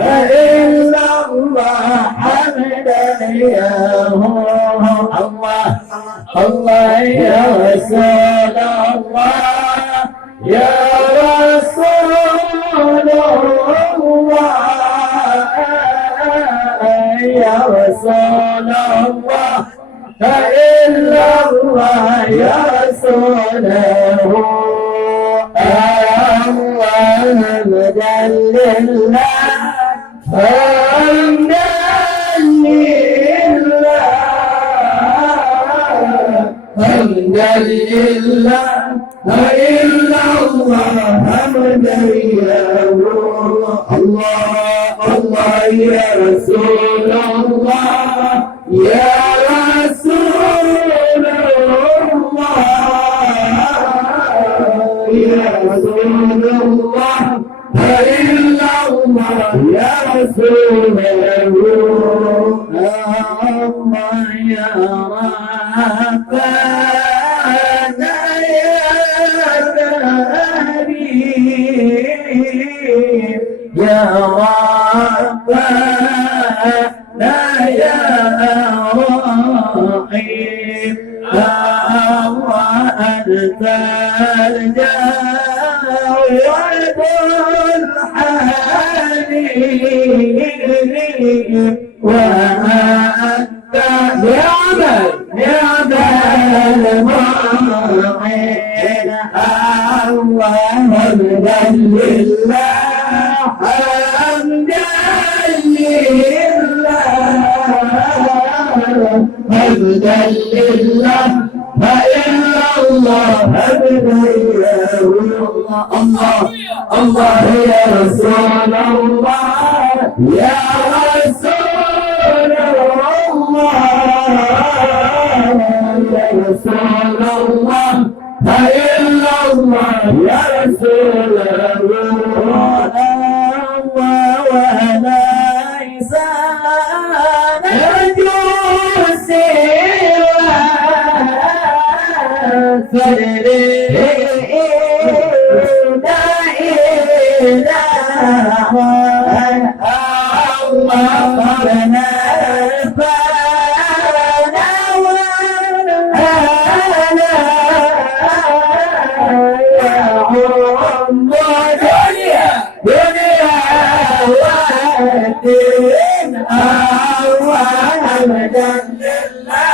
إلا الله حمدا يا الله الله يا رسول الله يا رسول الله يا رسول الله إلا الله يا رسوله الله حمدا لله حمدا لله حمدا لله إلا الله حمدا يا الله الله يا رسول الله يا رسول الله يا رسول الله إلا الله يا رسول الله يا ربنا يا كريم يا ربنا يا رحيم أنت الجواد الحليم وأنت نعم المعين حمدا لله حمدا لله حمدا لله فإلا الله حمدا يا الله الله يا رسول الله يا رسول الله يا رسول الله فإلا الله يا رسول الله وليس نرجو سوى فريدا إلى الله ربنا فانا وأنا يا عم دنيا ودين حمدا لله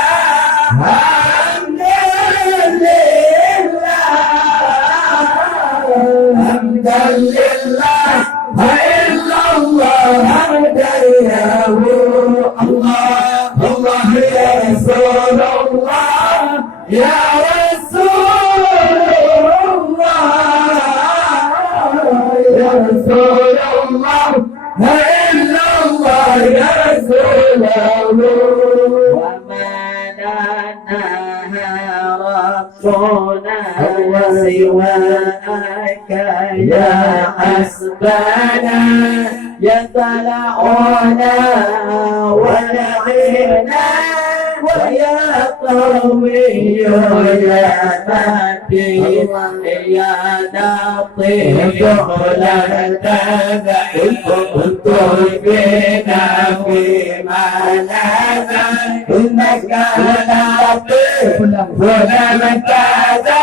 حمدا لله فإلا الله حمدا يا الله الله يا رسول الله يا رسول الله يا رسول الله فإلا الله يا رسول الله وما لنا ربنا سواك يا حسبنا يطلعنا ونعينا ويا قوي يا متين يا لطيف لا تذكر بنا فيما لنا إنك لطيف ولم تزل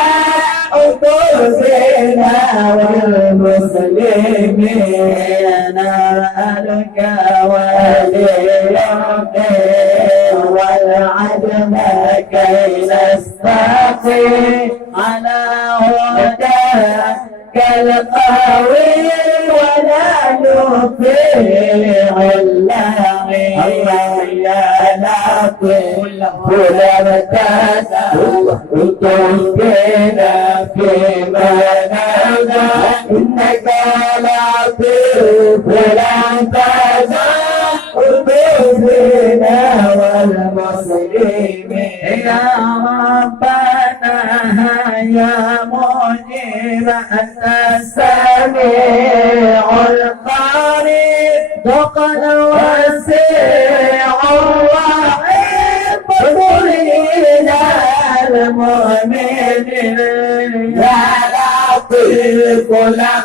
أنفسنا والمسلمين ألك وليك والعدل كي نستقيم على هداك القوي ولا نطيع اللعين يا لطيف لم تزل تنقذنا فيما نزل إنك لطيف لم تزل بنا والمسلمين يا ربنا يا مجيب أنت السميع القريب ذقن وسيع الرحيم بطولنا المؤمنين يا لطيف لم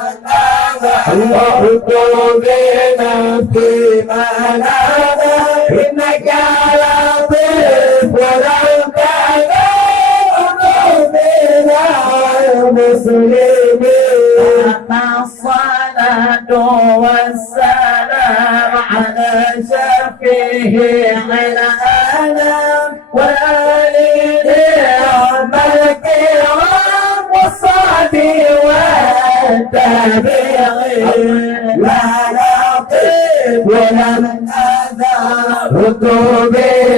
الله بنا في منانا إنك لطيف ولو كان قلوبنا المسلمين الصلاة والسلام على شفيع العالم وآل نعم الكرام والصحب والتابعين لا نقف ولمن أذى ركوبي